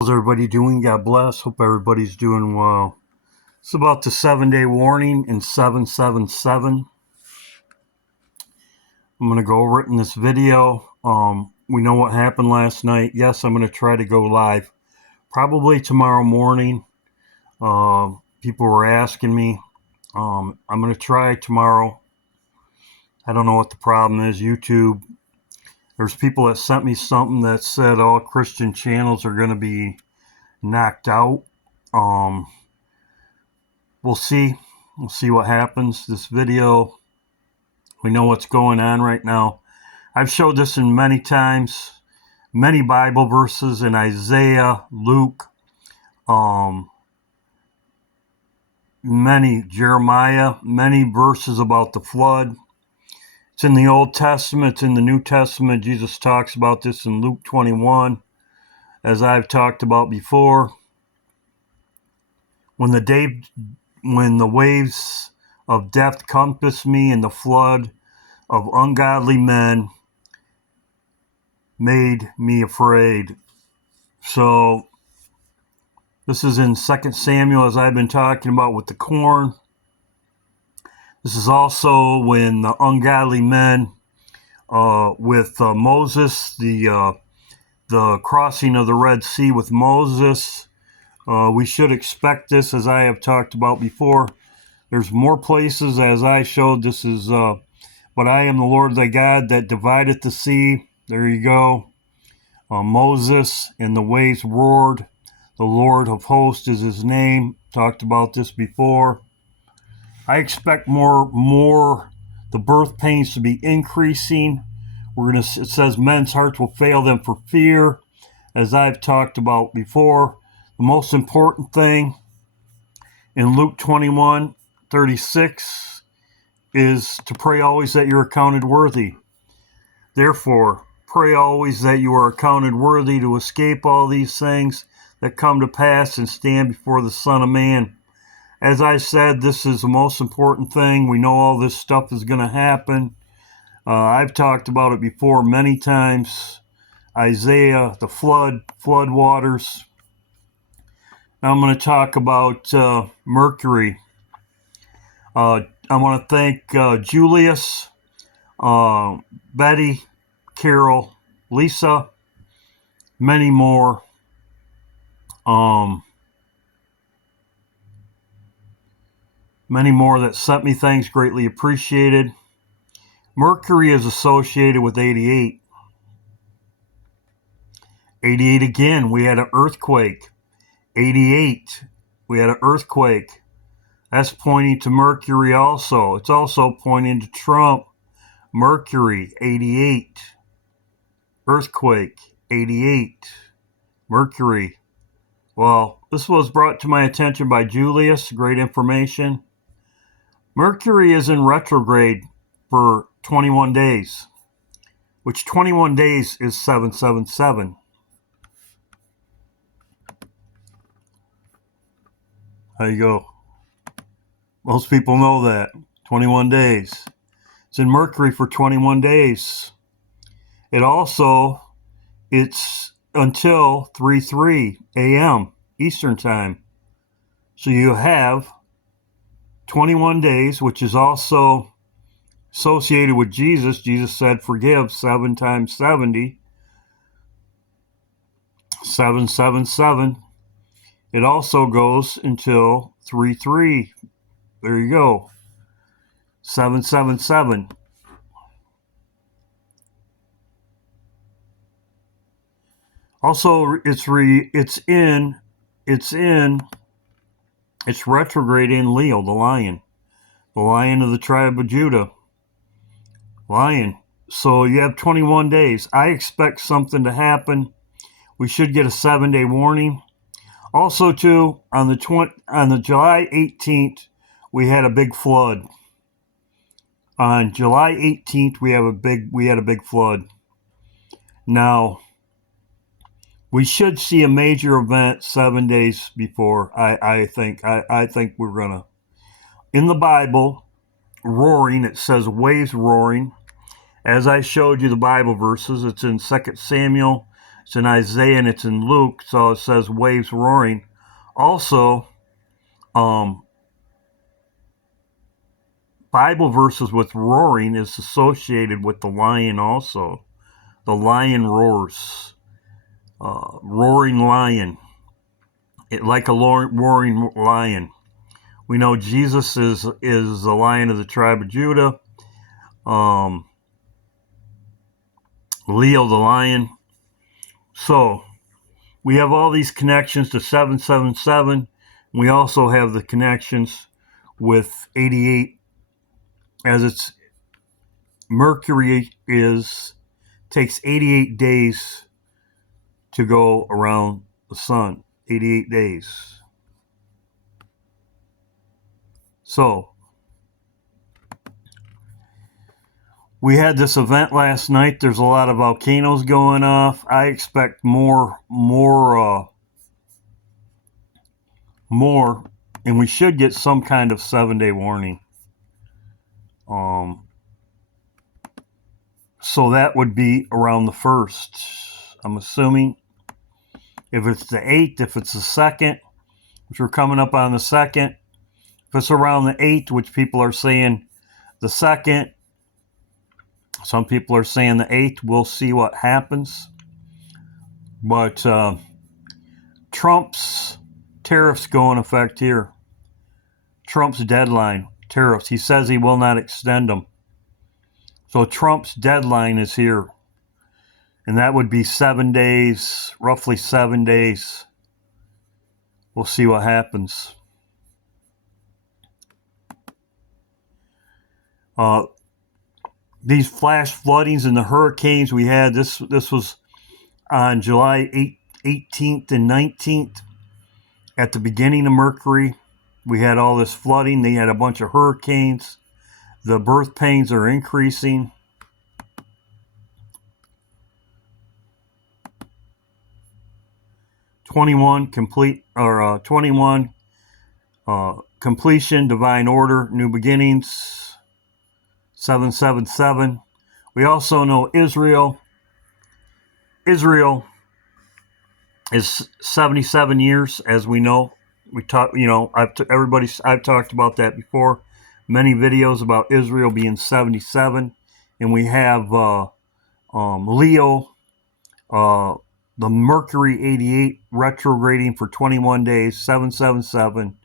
How's everybody doing? God bless. Hope everybody's doing well. It's about the 7-day warning in 777. I'm going to go over it in this video. We know what happened last night. Yes, I'm going to try to go live probably tomorrow morning. People were asking me. I'm going to try tomorrow. I don't know what the problem is. YouTube. There's people that sent me something that said all Christian channels are going to be knocked out. We'll see. We'll see what happens. This video, we know what's going on right now. I've showed this in many times, many Bible verses in Isaiah, Luke, many Jeremiah, many verses about the flood. It's in the Old Testament, it's in the New Testament. Jesus talks about this in Luke 21, as I've talked about before. When the waves of death compassed me and the flood of ungodly men made me afraid. So this is in 2 Samuel, as I've been talking about with the corn. This is also when the ungodly men with Moses, the crossing of the Red Sea with Moses. We should expect this, as I have talked about before. There's more places, as I showed. This is, but I am the Lord thy God that divideth the sea. There you go. Moses, and the waves roared. The Lord of hosts is his name. Talked about this before. I expect more the birth pains to be increasing. It says men's hearts will fail them for fear, as I've talked about before. The most important thing in Luke 21:36 is to pray always that you're accounted worthy. Therefore, pray always that you are accounted worthy to escape all these things that come to pass and stand before the Son of Man. As I said, this is the most important thing. We know all this stuff is going to happen. I've talked about it before many times. Isaiah, the flood waters. Now I'm going to talk about Mercury. I want to thank Julius, Betty, Carol, Lisa, many more. Many more that sent me things, greatly appreciated. Mercury is associated with 88. 88 again, we had an earthquake. 88, we had an earthquake. That's pointing to Mercury also. It's also pointing to Trump. Mercury, 88. Earthquake, 88. Mercury. Well, this was brought to my attention by Julius. Great information. Mercury is in retrograde for 21 days, which 21 days is 777. There you go. Most people know that. 21 days. It's in Mercury for 21 days. It's until 3:03 a.m. Eastern Time. So you have 21 days, which is also associated with Jesus. Jesus said, forgive 7 times 70. 777. It also goes until 3:03. There you go. 777. Also, it's retrograde in Leo, the lion of the tribe of Judah. Lion. So you have 21 days. I expect something to happen. We should get a 7-day warning. Also, too, on the July 18th, we had a big flood. On July 18th, we had a big flood. Now, we should see a major event 7 days before. I think we're gonna. In the Bible, roaring, it says waves roaring. As I showed you the Bible verses, it's in 2 Samuel It's in Isaiah and it's in Luke, so it says waves roaring. Also, Bible verses with roaring is associated with the lion also. The lion roars. Roaring lion. Like a roaring lion. We know Jesus is the Lion of the tribe of Judah. Leo the lion. So we have all these connections to 777. We also have the connections with 88, as it's Mercury takes 88 days to go around the sun. 88 days. So we had this event last night. There's a lot of volcanoes going off. I expect more, and we should get some kind of 7-day warning. So that would be around the 1st. I'm assuming if it's the 8th, if it's the 2nd, which we're coming up on the 2nd, if it's around the 8th, which people are saying the 2nd, some people are saying the 8th, we'll see what happens. But Trump's tariffs go in effect here. Trump's deadline, tariffs. He says he will not extend them. So Trump's deadline is here. And that would be 7 days, roughly 7 days. We'll see what happens. These flash floodings and the hurricanes we had, this was on July 18th and 19th. At the beginning of Mercury, we had all this flooding. They had a bunch of hurricanes. The birth pains are increasing. Completion, divine order, new beginnings. 777. We also know Israel. Israel is 77 years, as we know. We talk, I've talked about that before. Many videos about Israel being 77, and we have Leo, the Mercury 88 retrograding for 21 days, 777,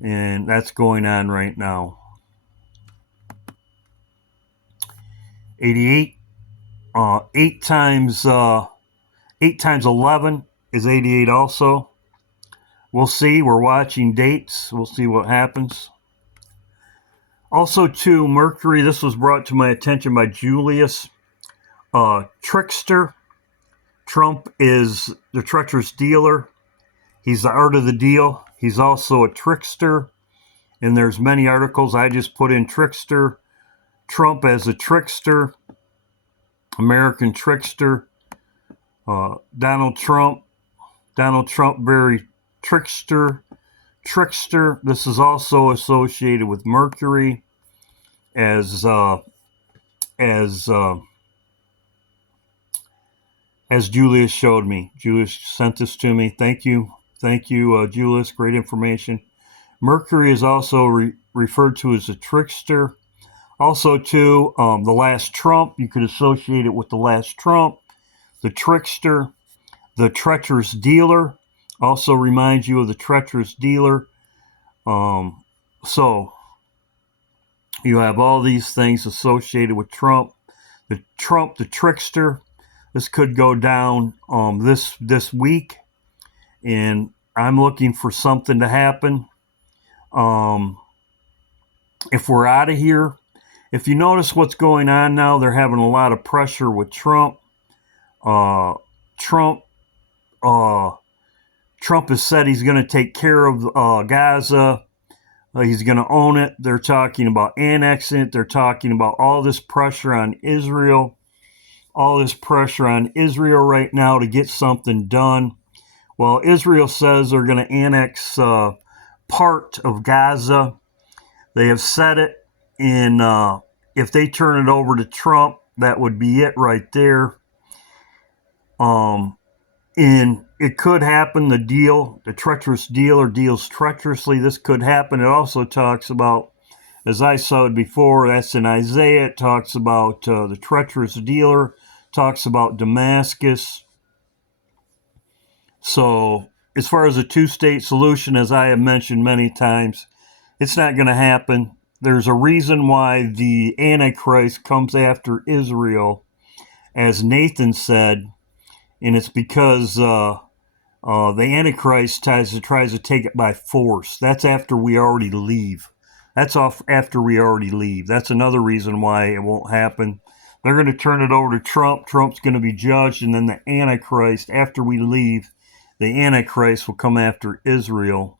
and that's going on right now. 88, 8 times 11 is 88 also. We'll see. We're watching dates. We'll see what happens. Also, too, Mercury, this was brought to my attention by Julius. Trickster. Trump is the treacherous dealer. He's the art of the deal. He's also a trickster. And there's many articles. I just put in trickster. Trump as a trickster. American trickster. Donald Trump very trickster. This is also associated with Mercury as Julius showed me. Julius sent this to me. Thank you, Julius. Great information. Mercury is also referred to as a trickster. Also, too, the last Trump. You could associate it with the last Trump. The trickster, the treacherous dealer, also reminds you of the treacherous dealer. So you have all these things associated with Trump. The trickster. This could go down this week, and I'm looking for something to happen. If we're out of here, if you notice what's going on now, they're having a lot of pressure with Trump. Trump has said he's going to take care of Gaza. He's going to own it. They're talking about annexing it. They're talking about all this pressure on Israel. All this pressure on Israel right now to get something done. Well, Israel says they're going to annex part of Gaza. They have said it. And if they turn it over to Trump, that would be it right there. And it could happen, the treacherous dealer deals treacherously. This could happen. It also talks about, as I saw it before, that's in Isaiah. It talks about the treacherous dealer, talks about Damascus. So, as far as a two-state solution, as I have mentioned many times, it's not going to happen. There's a reason why the Antichrist comes after Israel, as Nathan said, and it's because the Antichrist tries to take it by force. That's after we already leave. That's off after we already leave. That's another reason why it won't happen. They're going to turn it over to Trump. Trump's going to be judged, and then the Antichrist, after we leave, the Antichrist will come after Israel.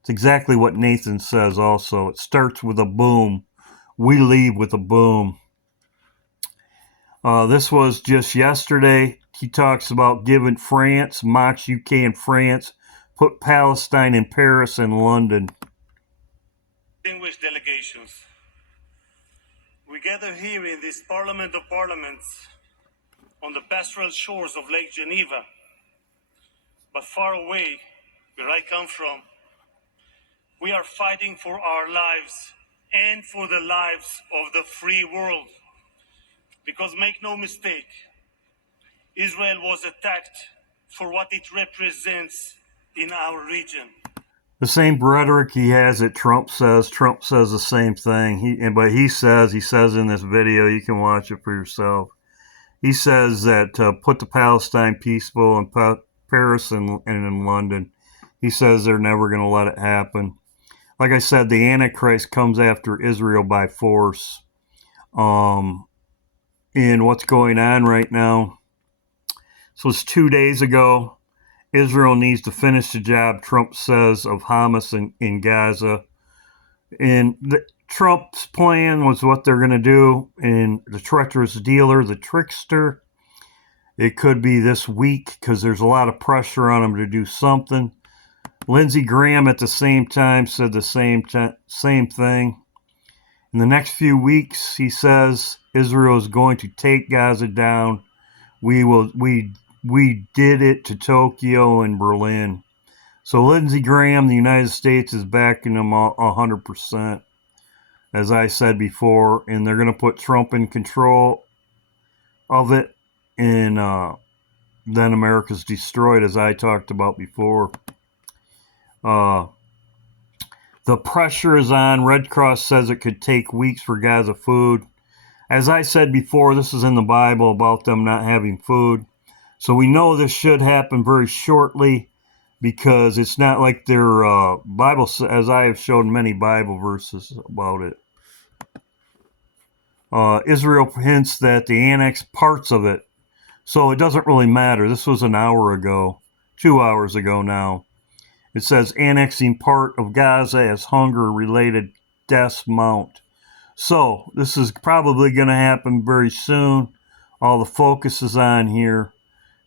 It's exactly what Nathan says also. It starts with a boom. We leave with a boom. This was just yesterday. He talks about giving France, mocks UK and France, put Palestine in Paris and London. Distinguished delegations, we gather here in this Parliament of Parliaments on the pastoral shores of Lake Geneva, but far away, where I come from, we are fighting for our lives and for the lives of the free world. Because make no mistake, Israel was attacked for what it represents in our region. The same rhetoric he has that Trump says the same thing. But he says in this video, you can watch it for yourself. He says that put the Palestine peaceful in Paris and in London. He says they're never going to let it happen. Like I said, the Antichrist comes after Israel by force. In what's going on right now. So it's 2 days ago. Israel needs to finish the job, Trump says, of Hamas in Gaza. And Trump's plan was what they're going to do. And the treacherous dealer, the trickster, it could be this week because there's a lot of pressure on him to do something. Lindsey Graham at the same time said the same thing. In the next few weeks, he says, Israel is going to take Gaza down. We did it to Tokyo and Berlin. So Lindsey Graham, the United States, is backing them 100%, as I said before, and they're going to put Trump in control of it, and then America's destroyed, as I talked about before. The pressure is on. Red Cross says it could take weeks for Gaza food. As I said before, this is in the Bible about them not having food. So we know this should happen very shortly because it's not like their Bible, as I have shown many Bible verses about it. Israel hints that they annexed parts of it. So it doesn't really matter. This was an hour ago, 2 hours ago now. It says annexing part of Gaza as hunger-related deaths mount. So this is probably going to happen very soon. All the focus is on here,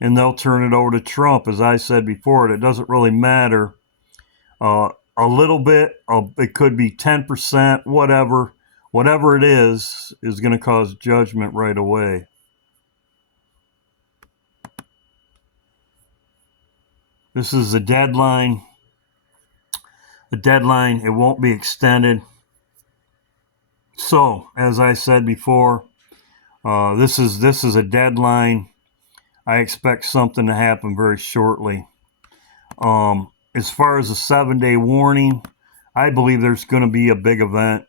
and they'll turn it over to Trump. As I said before, it doesn't really matter. A little bit, it could be 10%, whatever. Whatever it is going to cause judgment right away. This is the deadline. The deadline, it won't be extended. So, as I said before, this is a deadline. I expect something to happen very shortly. As far as a 7-day warning, I believe there's going to be a big event.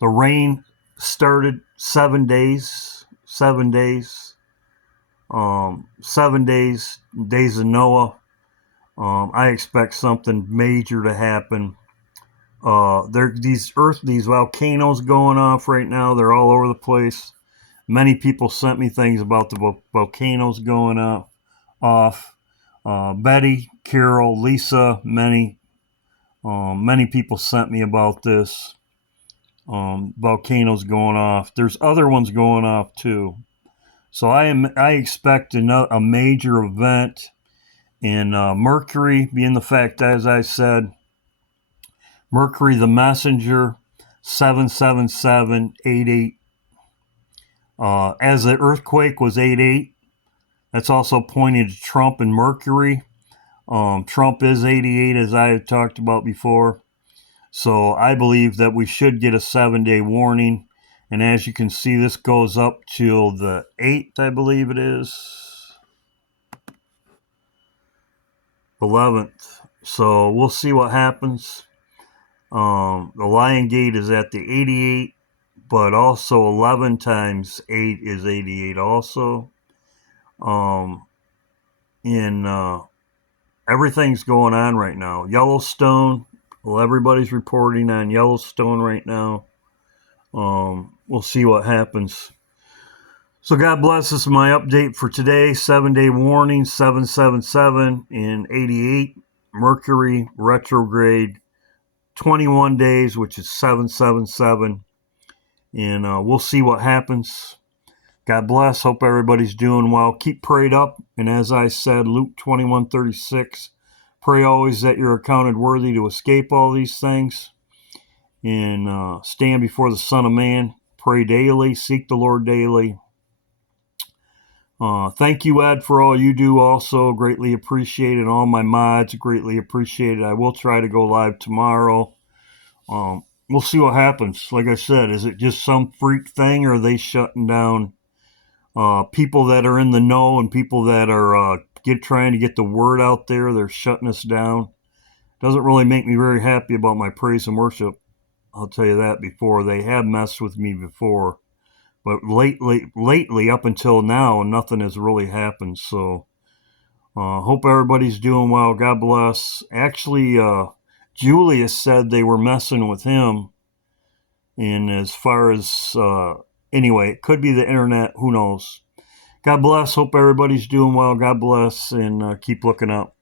The rain started 7 days. 7 days. 7 days, days of Noah. I expect something major to happen. These volcanoes going off right now. They're all over the place. Many people sent me things about the volcanoes going off. Betty, Carol, Lisa, many people sent me about this. Volcanoes going off. There's other ones going off too. So I expect a major event in Mercury, being the fact, as I said, Mercury the Messenger, 77788. As the earthquake was 8.8, that's also pointing to Trump and Mercury. Trump is 88, as I had talked about before. So I believe that we should get a 7-day warning. And as you can see, this goes up till the 8th, I believe it is. 11th. So we'll see what happens. The Lion Gate is at the 88, but also 11 times 8 is 88 also. Everything's going on right now. Yellowstone, well, everybody's reporting on Yellowstone right now. We'll see what happens. So God bless. This is my update for today. 7-day warning, 777 in 88. Mercury retrograde, 21 days, which is 777. And we'll see what happens. God bless. Hope everybody's doing well. Keep prayed up. And as I said, Luke 21:36, pray always that you're accounted worthy to escape all these things and stand before the Son of Man. Pray daily. Seek the Lord daily. Thank you, Ed, for all you do also. Greatly appreciated. All my mods, greatly appreciated. I will try to go live tomorrow. We'll see what happens. Like I said, is it just some freak thing, or are they shutting down people that are in the know and people that are trying to get the word out there? They're shutting us down. Doesn't really make me very happy about my praise and worship. I'll tell you that before. They have messed with me before. But lately, up until now, nothing has really happened. So hope everybody's doing well. God bless. Actually, Julius said they were messing with him. And as far as, anyway, it could be the internet. Who knows? God bless. Hope everybody's doing well. God bless. And keep looking up.